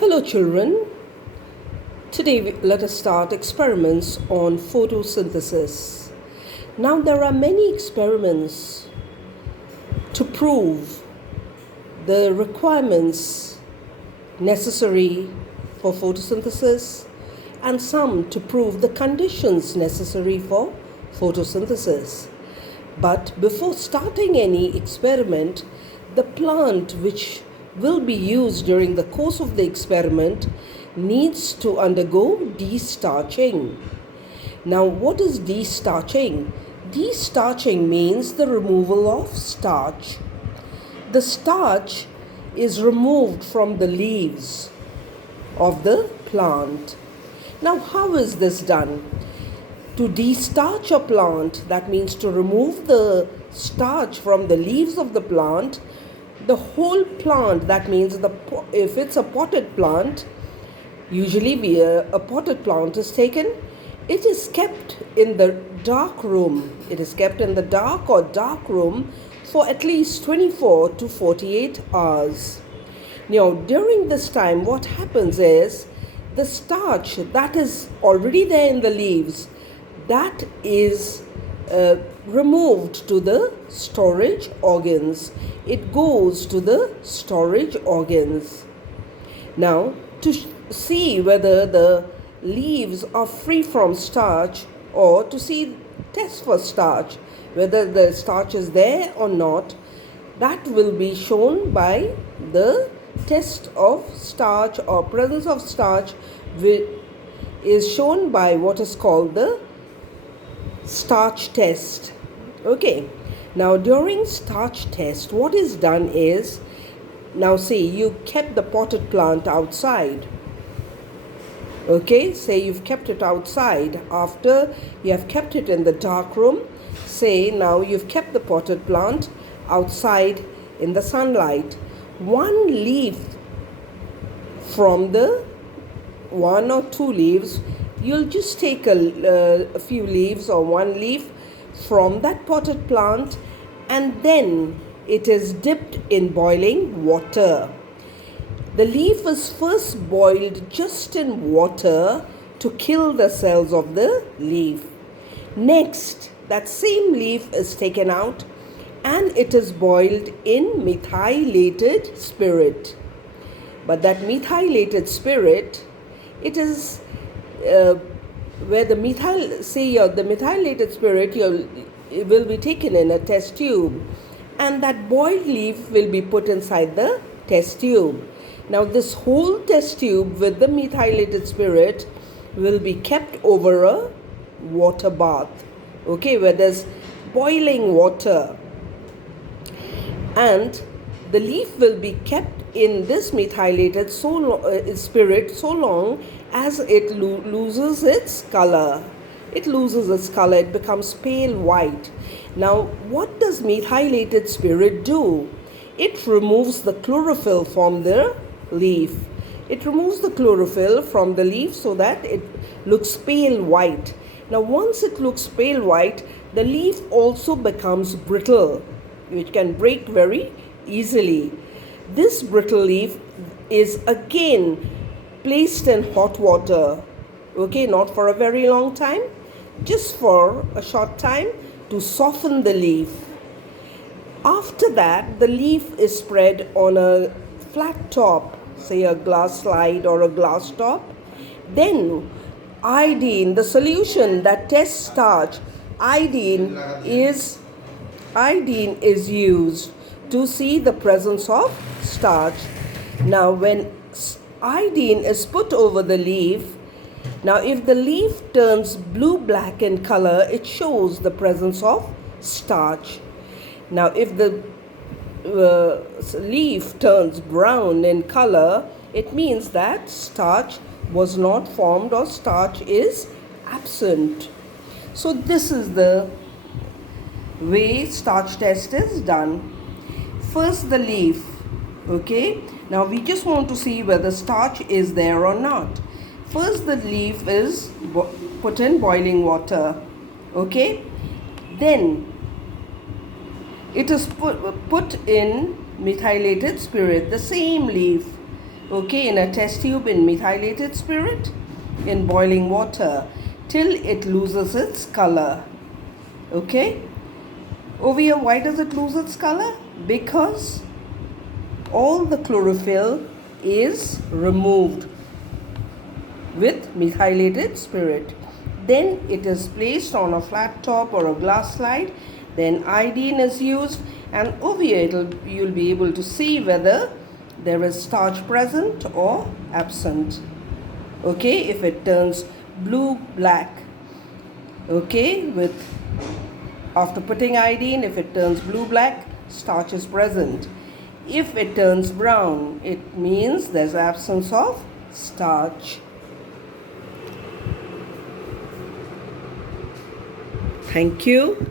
Hello children, today let us start experiments on photosynthesis. Now there are many experiments to prove the requirements necessary for photosynthesis and some to prove the conditions necessary for photosynthesis. But before starting any experiment, the plant which will be used during the course of the experiment needs to undergo destarching. Now, what is destarching? Destarching means the removal of starch. The starch is removed from the leaves of the plant. Now, how is this done? To destarch a plant, that means to remove the starch from the leaves of the plant, the whole plant, that means if it's a potted plant, usually a potted plant is taken, it is kept in the dark room. It is kept in the dark or dark room for at least 24 to 48 hours. Now, during this time, what happens is the starch that is already there in the leaves, that is removed to the storage organs. It goes to the storage organs. Now, to see whether the leaves are free from starch, or to test for starch, whether the starch is there or not, that will be shown by the test of starch or presence of starch, which is shown by what is called the starch test. Okay, now during starch test, what is done is, now say you kept the potted plant outside. Okay, say you've kept it outside after you have kept it in the dark room. Say now you've kept the potted plant outside in the sunlight. One leaf from the one or two leaves, you'll just take a few leaves or one leaf from that potted plant, and then it is dipped in boiling water. The leaf is first boiled just in water to kill the cells of the leaf. Next, that same leaf is taken out and it is boiled in methylated spirit. But that methylated spirit, it is where the methylated spirit will be taken in a test tube, and that boiled leaf will be put inside the test tube. Now this whole test tube with the methylated spirit will be kept over a water bath, okay, where there's boiling water, and the leaf will be kept in this methylated spirit so long as it loses its color. It loses its color, it becomes pale white. Now, what does methylated spirit do? It removes the chlorophyll from the leaf. It removes the chlorophyll from the leaf so that it looks pale white. Now, once it looks pale white, the leaf also becomes brittle, which can break very easily. This brittle leaf is again placed in hot water, okay, not for a very long time, just for a short time to soften the leaf. After that, the leaf is spread on a flat top, say a glass slide or a glass top. Then iodine, the solution that tests starch, iodine is used to see the presence of starch. Now when iodine is put over the leaf, now if the leaf turns blue-black in color, it shows the presence of starch. Now if the leaf turns brown in color, it means that starch was not formed or starch is absent. So this is the way starch test is done. First the leaf, okay. Now we just want to see whether starch is there or not. First the leaf is put in boiling water, okay. Then it is put in methylated spirit, the same leaf, okay, in a test tube in methylated spirit, in boiling water, till it loses its color. Okay, over here, why does it lose its color? Because all the chlorophyll is removed with methylated spirit. Then it is placed on a flat top or a glass slide. Then iodine is used, and over here you'll be able to see whether there is starch present or absent. Okay, if it turns blue black, okay, after putting iodine, if it turns blue black, starch is present. If it turns brown, it means there's absence of starch. Thank you.